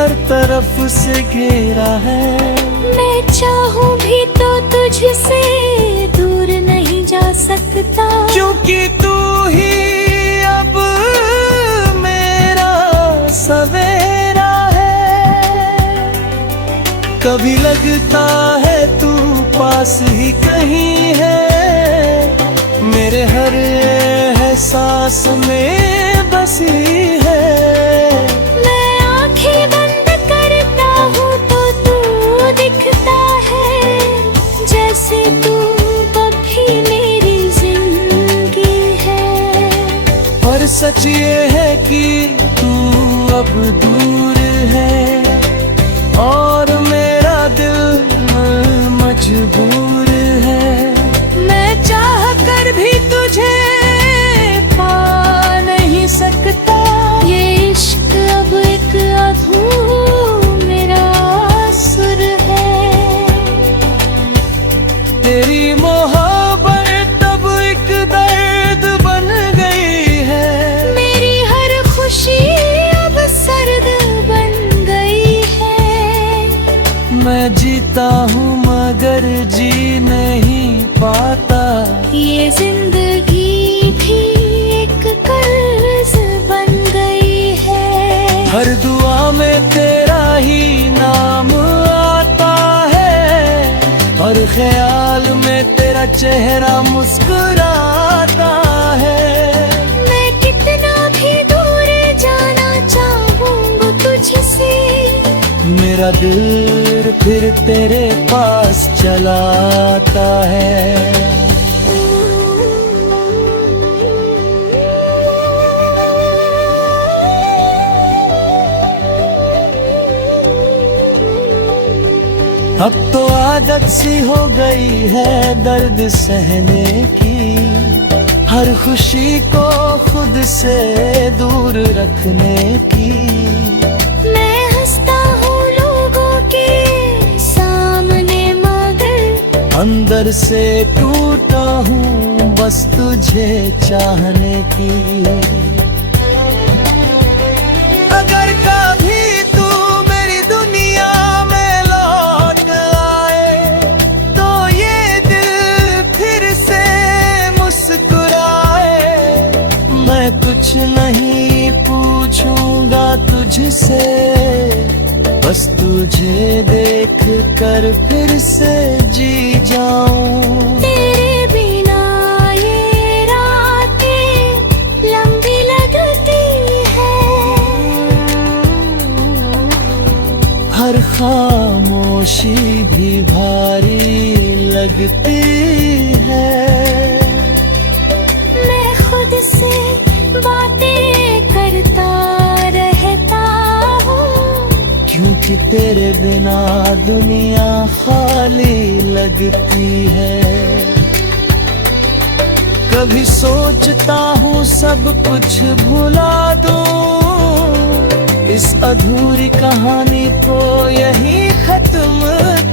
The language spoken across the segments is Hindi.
हर तरफ से घेरा है। मैं चाहूं भी तो तुझसे दूर नहीं जा सकता, क्योंकि तू ही अब मेरा सवेरा है। कभी लगता है तू पास ही कहीं है, मेरे हर एहसास में बसी है। मैं आंखें बंद करता हूँ तो तू दिखता है, जैसे तू अभी मेरी जिंदगी है। और सच ये है कि तू अब दूर है, और मेरा दिल मजबूर है। मैं चाह कर भी तुझे पा नहीं सकता, ये इश्क अब एक अधूरा सुर है। तेरी मोहब्बत अब एक दर्द बन गई है, मेरी हर खुशी अब सर्द बन गई है। मैं जीता हूँ मगर जी नहीं पाता, ये जिंदगी भी एक कर्ज बन गई है। हर दुआ में तेरा ही नाम आता है, हर ख्याल में तेरा चेहरा मुस्कुराता है। मैं कितना भी दूर जाना चाहूँ तुझसे, मेरा दिल फिर तेरे पास चलाता है। अब तो आदत सी हो गई है दर्द सहने की, हर खुशी को खुद से दूर रखने की। मैं हंसता हूँ लोगों के सामने मगर अंदर से टूटा हूँ बस तुझे चाहने की। अगर कभी तू मेरी दुनिया में लौट आए, तो ये दिल फिर से मुस्कुराए। मैं कुछ नहीं पूछूंगा तुझसे, बस तुझे देख कर फिर से जी जाऊं। तेरे बिना ये रातें लंबी लगती है, हर खामोशी भी भारी लगती है। मैं खुद से बातें करता रहता हूँ, क्योंकि तेरे बिना दुनिया खाली लगती है। कभी सोचता हूँ सब कुछ भुला दूँ, इस अधूरी कहानी को यहीं खत्म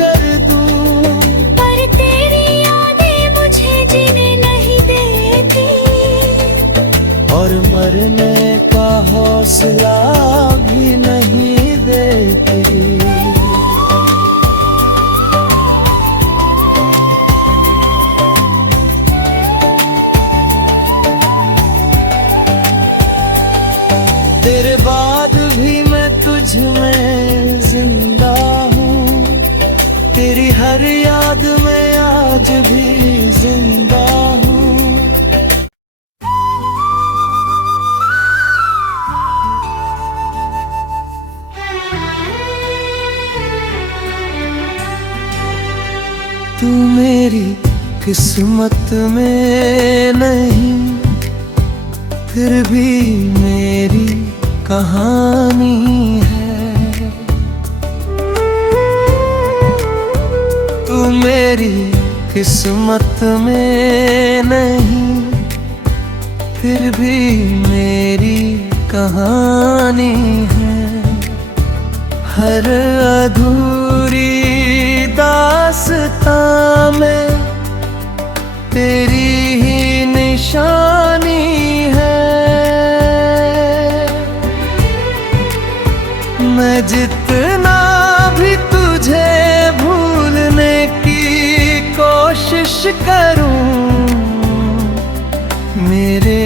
कर दूँ। पर तेरी यादें मुझे जीने नहीं देती, और मरने का हौसला भी नहीं देती। तेरे बाद भी मैं तुझ में जिंदा हूँ, तेरी हर याद में आज भी जिंदा हूँ। तू मेरी किस्मत में नहीं, फिर भी मेरी कहानी है। तू मेरी किस्मत में नहीं, फिर भी मेरी कहानी है। हर अधूरी दास्तां में तेरी ही निशानी है। मैं जितना भी तुझे भूलने की कोशिश करूं, मेरे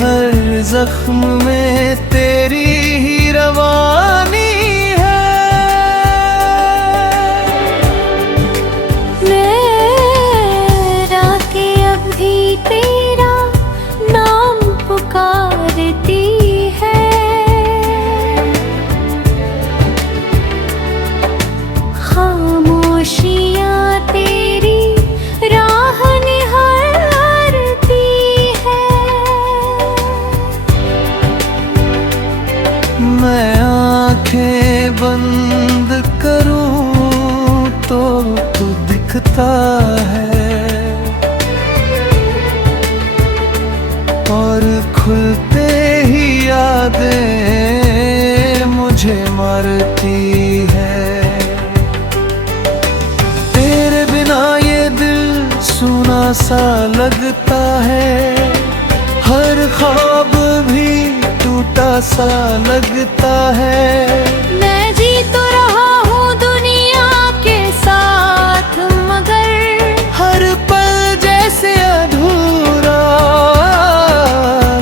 हर जख्म में तेरी ही रवानी है। मेरा के अब भी तेरा नाम पुकारती है, खामोशियाँ तेरी राह निहारती है। मैं आंखें बंद करूं तो तू दिखता है, और खुलते ही यादें मुझे मारती है। तेरे बिना ये दिल सूना सा लगता है, हर ख्वाब भी टूटा सा लगता है। मैं जी तो रहा हूँ दुनिया के साथ, मगर हर पल जैसे अधूरा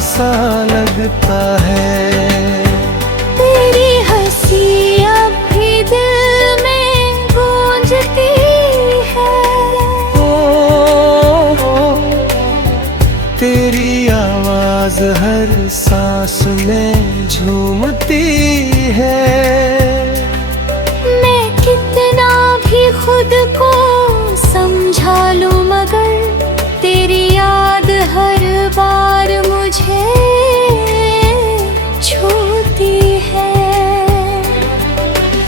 सा लगता है। तेरी हंसी अब भी दिल में गूंजती है। तेरी आवाज हर सांस में झूमती है। मैं कितना भी खुद को समझा लूं, मगर तेरी याद हर बार मुझे छूती है।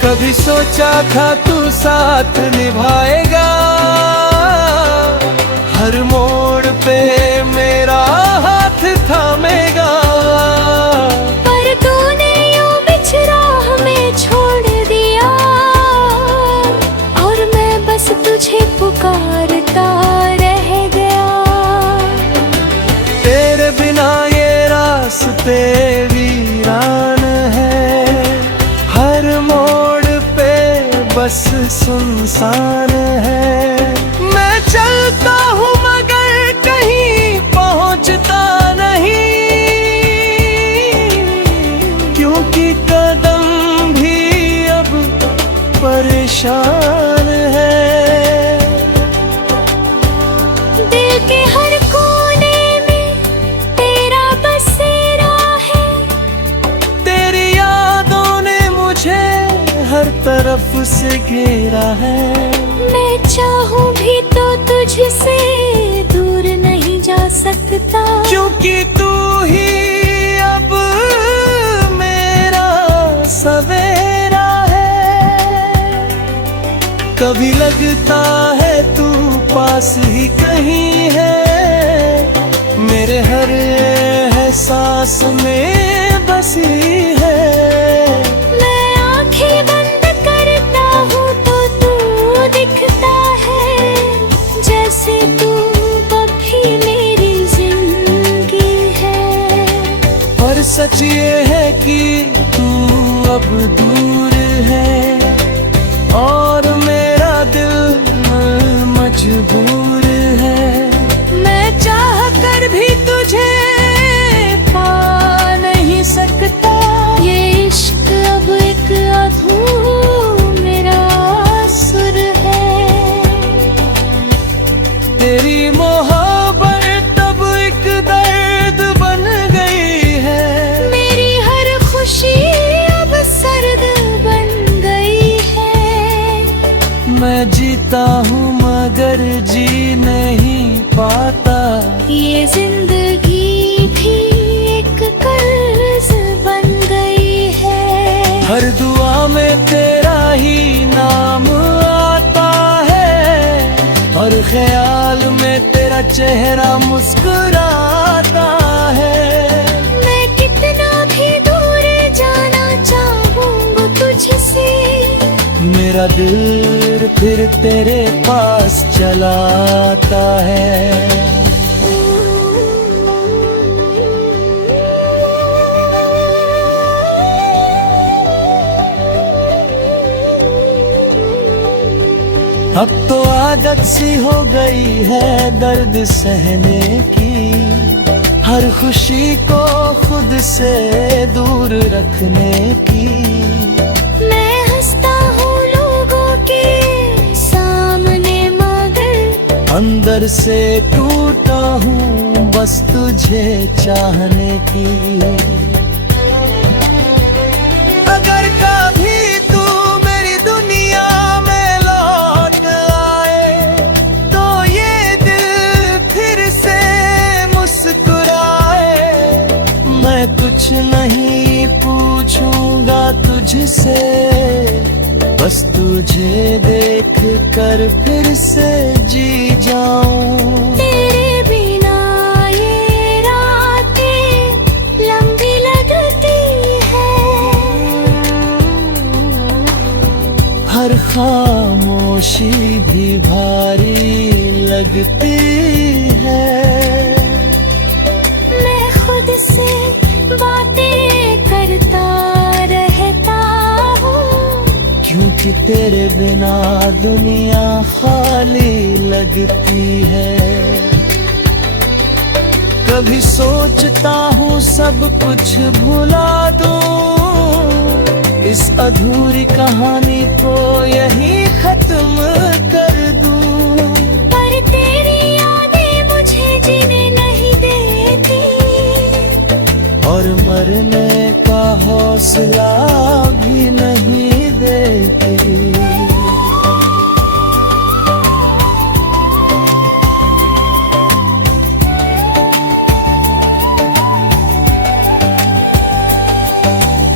कभी सोचा था तू साथ निभाएगा, हर मोड़ पे मेरा हाथ थामेगा। पर तूने यूं बिच राह में छोड़ दिया, और मैं बस तुझे पुकारता रह गया। तेरे बिना ये रास्ते वीरान है, हर मोड़ पे बस सुनसान है। मैं चलता हूँ मगर कहीं पहुँचता नहीं, क्योंकि कदम भी अब परेशान है। दिल के हर कोने में तेरा बसेरा है, तेरी यादों ने मुझे हर तरफ से घेरा है। मैं चाहूं भी तो तुझसे दूर नहीं जा सकता, क्योंकि तू ही अब मेरा सवेरा है। कभी लगता है तू पास ही कहीं है, मेरे हर एहसास में बसी है। मैं आंखें बंद करता हूँ तो तू दिखता है, जैसे तू अभी मेरी जिंदगी है। और सच ये है कि तू अब दूर है, और मेरा दिल मजबूर है। मैं चाह कर भी तुझे पा नहीं सकता, ये इश्क अब एक अधूरा सुर है। तेरी मोहब्बत अब एक दर्द बन गई है। मेरी हर खुशी अब सर्द बन गई है। मैं जीता हूँ मगर जी नहीं पाता, ये जिंदगी भी एक कर्ज बन गई है। हर दुआ में तेरा ही नाम आता है, और ख्याल में तेरा चेहरा मुस्कुराता है। मैं कितना भी दूर जाना चाहूँ तुझसे, मेरा दिल फिर तेरे पास चलाता है। अब तो आदत सी हो गई है दर्द सहने की, हर खुशी को खुद से दूर रखने की। मैं हंसता हूँ लोगों के सामने मगर अंदर से टूटा हूँ बस तुझे चाहने की। अगर कभी तू मेरी दुनिया में लौट आए तो ये दिल फिर से मुस्कुराए। मैं कुछ नहीं पूछूंगा तुझसे, बस तुझे देख कर फिर से जी जाऊं। तेरे बिना ये रातें लंबी लगती है, हर खामोशी भी भारी लगती है। मैं खुद से बातें करता रहता हूँ, क्योंकि तेरे बिना दुनिया खाली लगती है। कभी सोचता हूँ सब कुछ भुला दूँ, इस अधूरी कहानी को यही खत्म कर दूँ। पर तेरी यादें मुझे जीने नहीं देती, और मरने का हौसला भी नहीं देती।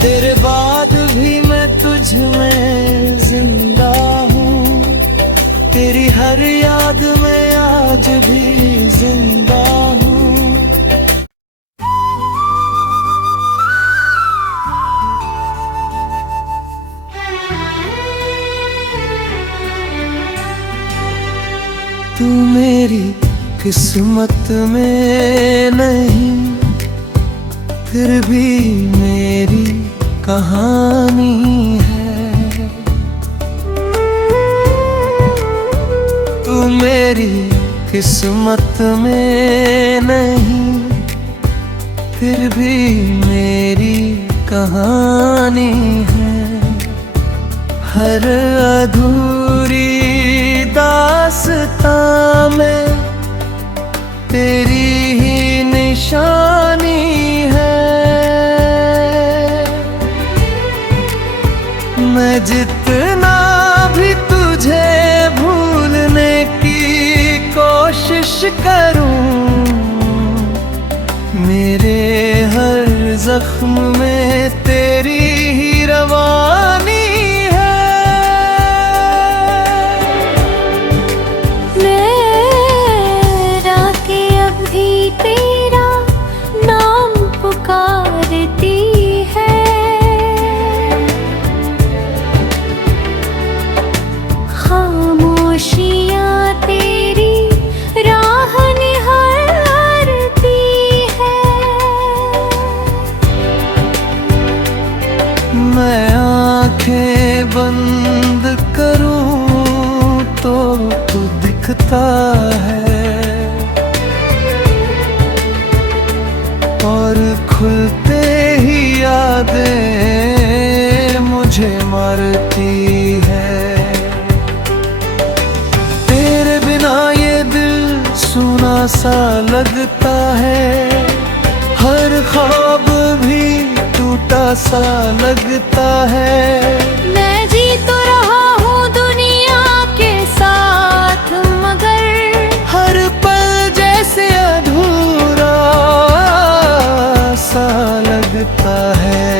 तेरे बाद भी मैं तुझ में जिंदा हूँ, तेरी हर याद में आज भी जिंदा हूँ। तू मेरी किस्मत में नहीं, फिर भी मेरी कहानी है। तू मेरी किस्मत में नहीं, फिर भी मेरी कहानी है। हर अधूरी दास्तां में तेरी ही निशानी है। मैं जितना भी तुझे भूलने की कोशिश करूं, मेरे हर जख्म में तेरी ही रवानी है। मेरा के अब भी तेरा नाम पुकारती है, खामोशियाँ तेरी राह निहारती है। मैं आंखें बंद करूं तो तू दिखता है, और खुलते ही यादें मुझे मारती है। तेरे बिना ये दिल सूना सा लगता है, हर ख्वाब भी टूटा सा लगता है। मैं जी तो रहा हूँ दुनिया के साथ, मगर हर पल जैसे अधूरा सा लगता है।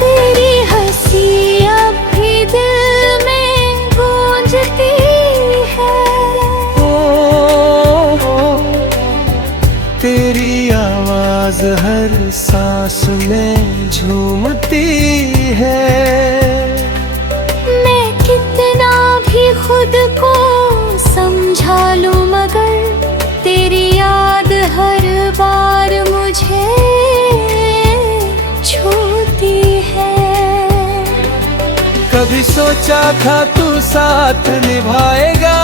तेरी हंसी अब भी दिल में गूंजती है। तेरी आवाज हर सांस में झूमती है। मैं कितना भी खुद को समझा लूं, मगर तेरी याद हर बार मुझे छूती है। कभी कभी सोचा था तू साथ निभाएगा,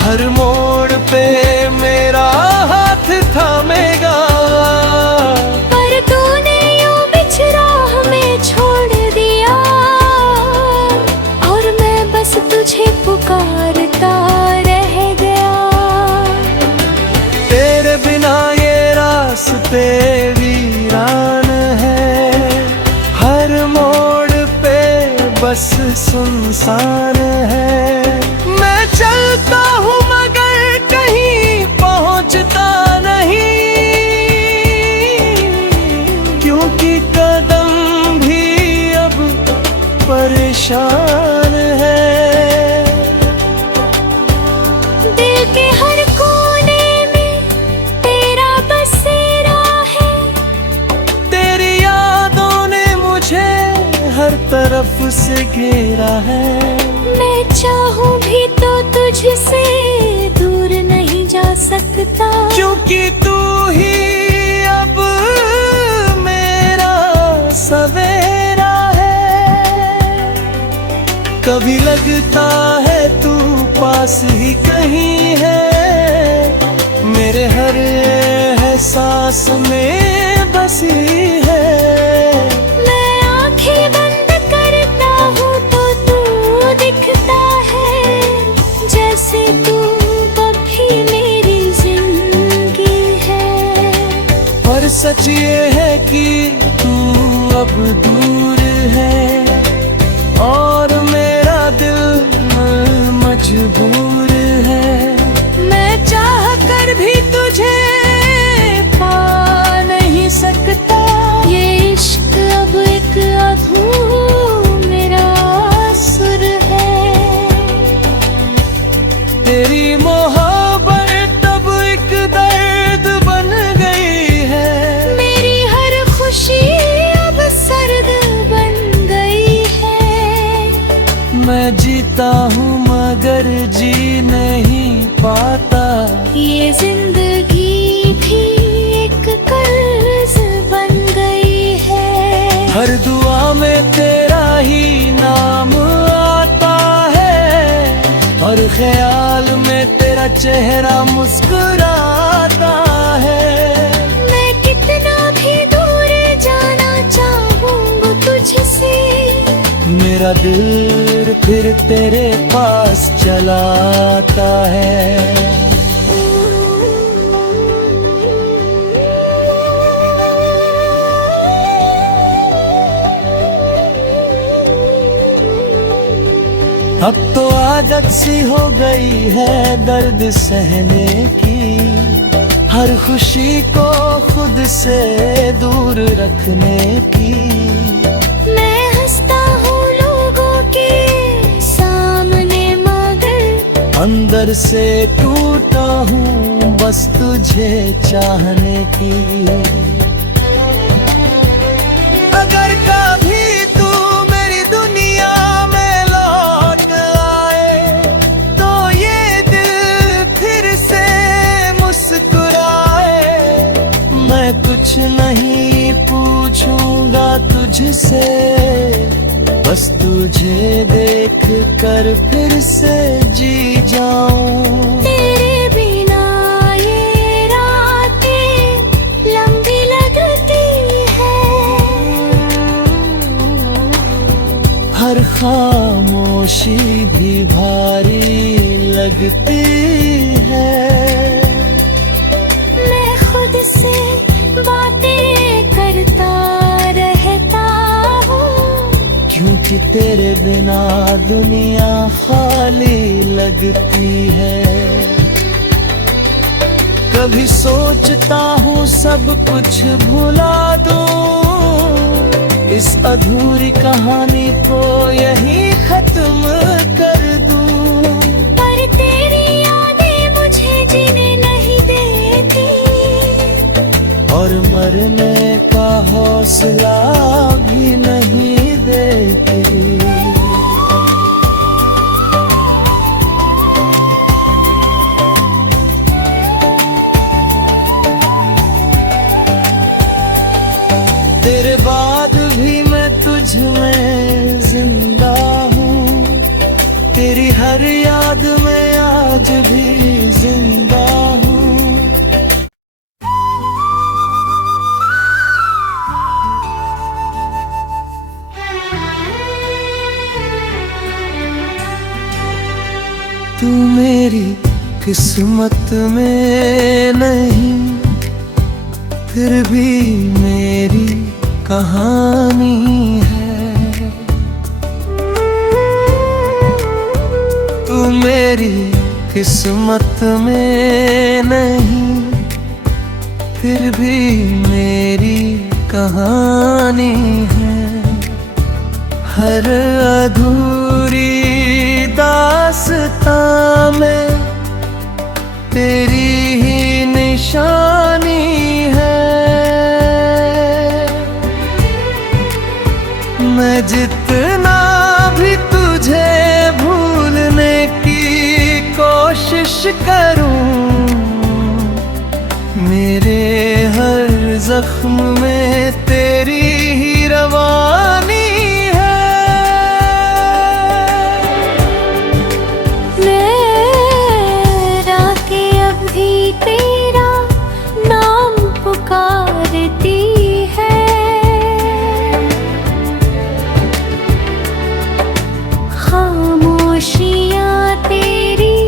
हर मोड़ पे मेरा हाथ थामेगा। पर तूने यूं बीच राह में छोड़ दिया, और मैं बस तुझे पुकारता रह गया। तेरे बिना ये रास्ते वीरान है, हर मोड़ पे बस सुनसान है। मैं चलता हूँ मगर कहीं पहुँचता नहीं, क्योंकि कदम भी अब परेशान है। दिल के हर कोने में तेरा बसेरा है, तेरी यादों ने मुझे हर तरफ से घेरा है। मैं चाहूं भी तो तुझसे दूर नहीं जा सकता, क्योंकि तू ही अब मेरा सवेरा है। कभी लगता है तू पास ही कहीं है, मेरे हर एहसास में बसी है। मैं आंखें बंद करता हूँ तो तू दिखता है, जैसे तू अभी मेरी जिंदगी है। और सच ये है कि तू अब दूर है, और मेरा दिल मजबूर है। मैं चाह कर भी तुझे पा नहीं सकता, ये इश्क अब एक अधूरा सुर है। तेरी मोहब्बत अब एक दर्द बन गई है, मेरी हर खुशी अब सर्द बन गई है। मैं जीता हूँ मगर जी नहीं पाता, ये जिंदगी भी एक कर्ज बन गई है। हर दुआ में तेरा ही नाम आता है, और ख्याल में तेरा चेहरा मुस्कुराता है। मैं कितना भी दूर जाना चाहूँ तुझसे, मेरा दिल फिर तेरे पास चलाता है। अब तो आदत सी हो गई है दर्द सहने की, हर खुशी को खुद से दूर रखने की। मैं हंसता हूँ लोगों के सामने मगर अंदर से टूटा हूँ बस तुझे चाहने की। अगर कभी तू मेरी दुनिया में लौट आए, तो ये दिल फिर से मुस्कुराए। मैं कुछ नहीं पूछूंगा तुझसे, बस तुझे देख कर फिर से जी जाऊं। तेरे बिना ये रातें लंबी लगती है, हर खामोशी भी भारी लगती है। मैं खुद से बातें करता रहता हूँ, क्योंकि तेरे बिना दुनिया खाली लगती है। कभी सोचता हूँ सब कुछ भुला दूँ, इस अधूरी कहानी को यहीं खत्म कर दूँ। पर तेरी यादें मुझे जीने नहीं देती, और मरने का हौसला भी नहीं देती। तेरे बाद भी मैं तुझ में किस्मत में नहीं, फिर भी मेरी कहानी है। तू मेरी किस्मत में नहीं, फिर भी मेरी कहानी है। हर अधूरी दास्तां में तेरी ही निशानी है। मैं जितना भी तुझे भूलने की कोशिश करूं, मेरे हर जख्म में तेरी ही रवानी है। मेरा के अब भी तेरा नाम पुकारती है। खामोशियाँ तेरी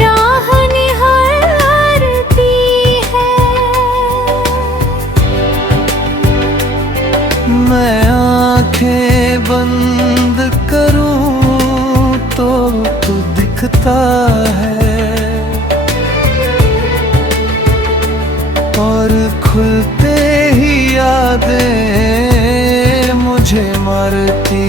राह निहारती है। मैं आंखें बंद करूं तो तू दिखता है, और खुलते ही यादें मुझे मारती